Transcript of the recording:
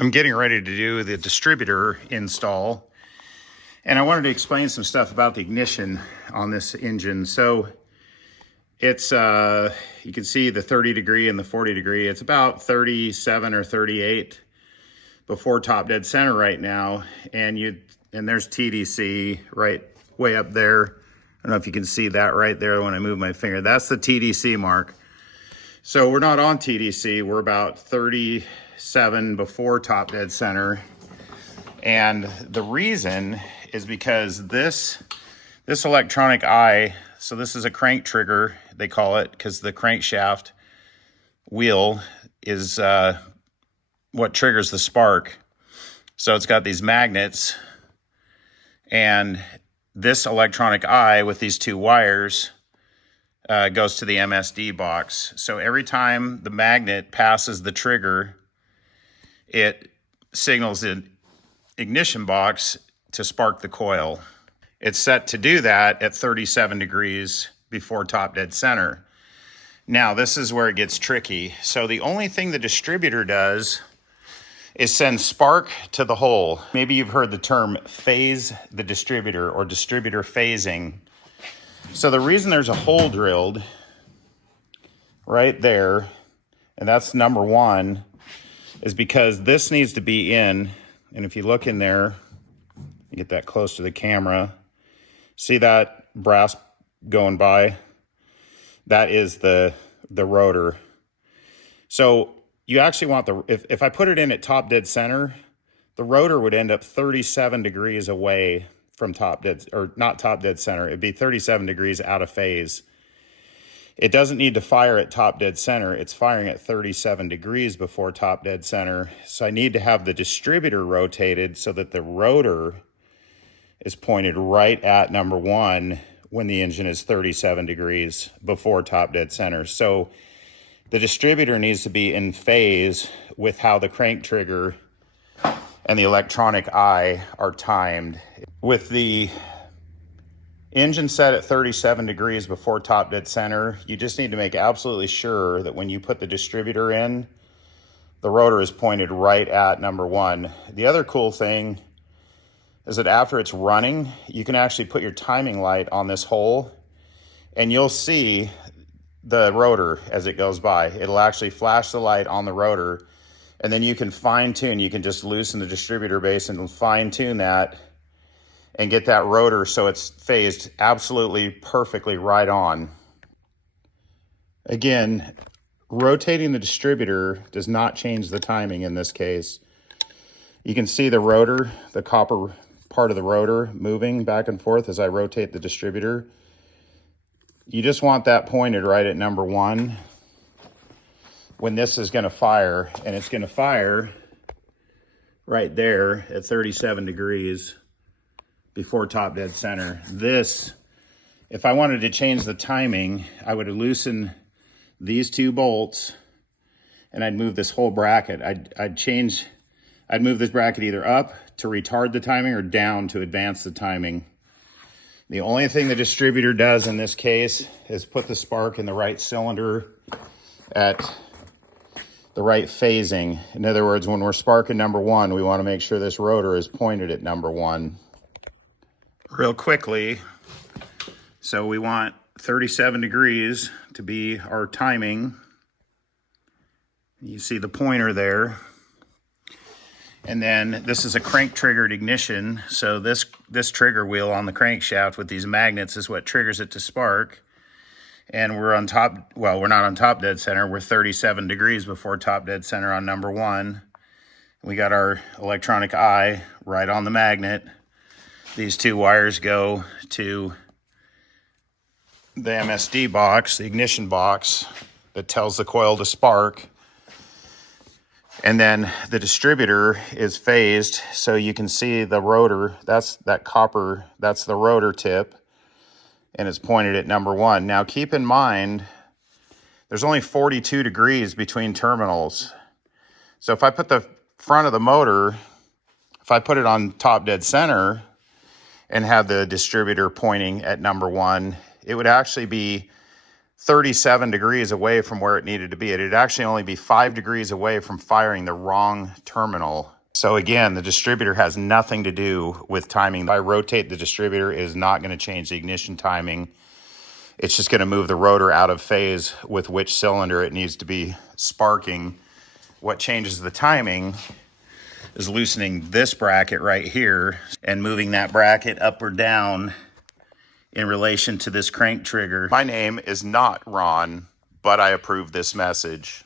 I'm getting ready to do the distributor install, and I wanted to explain some stuff about the ignition on this engine. So it's, you can see the 30 degree and the 40 degree. It's about 37 or 38 before top dead center right now. And there's TDC right way up there. I don't know if you can see that right there when I move my finger. That's the TDC mark. So we're not on TDC. We're about 37 before top dead center. And the reason is because this electronic eye, so this is a crank trigger, they call it, because the crankshaft wheel is what triggers the spark. So it's got these magnets, and this electronic eye with these two wires goes to the MSD box. So every time the magnet passes the trigger, it signals the ignition box to spark the coil. It's set to do that at 37 degrees before top dead center. Now, this is where it gets tricky. So the only thing the distributor does is send spark to the hole. Maybe you've heard the term phase the distributor or distributor phasing. So the reason there's a hole drilled right there, and that's number one, is because this needs to be in. And if you look in there, you get that close to the camera, see that brass going by? That is the rotor. So you actually want if I put it in at top dead center, the rotor would end up 37 degrees away from top dead, or not top dead center. It'd be 37 degrees out of phase. It doesn't need to fire at top dead center. It's firing at 37 degrees before top dead center. So I need to have the distributor rotated so that the rotor is pointed right at number one when the engine is 37 degrees before top dead center. So the distributor needs to be in phase with how the crank trigger and the electronic eye are timed. With the engine set at 37 degrees before top dead center, you just need to make absolutely sure that when you put the distributor in, the rotor is pointed right at number one. The other cool thing is that after it's running, you can actually put your timing light on this hole, and you'll see the rotor as it goes by. It'll actually flash the light on the rotor, and then you can fine tune. You can just loosen the distributor base and fine tune that and get that rotor so it's phased absolutely perfectly right on. Again, rotating the distributor does not change the timing in this case. You can see the rotor, the copper part of the rotor moving back and forth as I rotate the distributor. You just want that pointed right at number one when this is going to fire, and it's going to fire right there at 37 degrees before top dead center. This, if I wanted to change the timing, I would loosen these two bolts and I'd move this whole bracket. I'd move this bracket either up to retard the timing or down to advance the timing. The only thing the distributor does in this case is put the spark in the right cylinder at the right phasing. In other words, when we're sparking number one, we want to make sure this rotor is pointed at number one. Real quickly, so we want 37 degrees to be our timing. You see the pointer there. And then this is a crank triggered ignition. So this trigger wheel on the crankshaft with these magnets is what triggers it to spark. And we're on top, well, we're not on top dead center. We're 37 degrees before top dead center on number one. We got our electronic eye right on the magnet. These two wires go to the MSD box, the ignition box that tells the coil to spark. And then the distributor is phased, so you can see the rotor, that's that copper, that's the rotor tip, and it's pointed at number one. Now keep in mind, there's only 42 degrees between terminals. So if I put the front of the motor, if I put it on top dead center and have the distributor pointing at number one, it would actually be 37 degrees away from where it needed to be. It'd actually only be 5 degrees away from firing the wrong terminal. So again, the distributor has nothing to do with timing. If I rotate the distributor, it is not going to change the ignition timing. It's just going to move the rotor out of phase with which cylinder it needs to be sparking. What changes the timing is loosening this bracket right here and moving that bracket up or down in relation to this crank trigger. My name is not Ron, but I approve this message.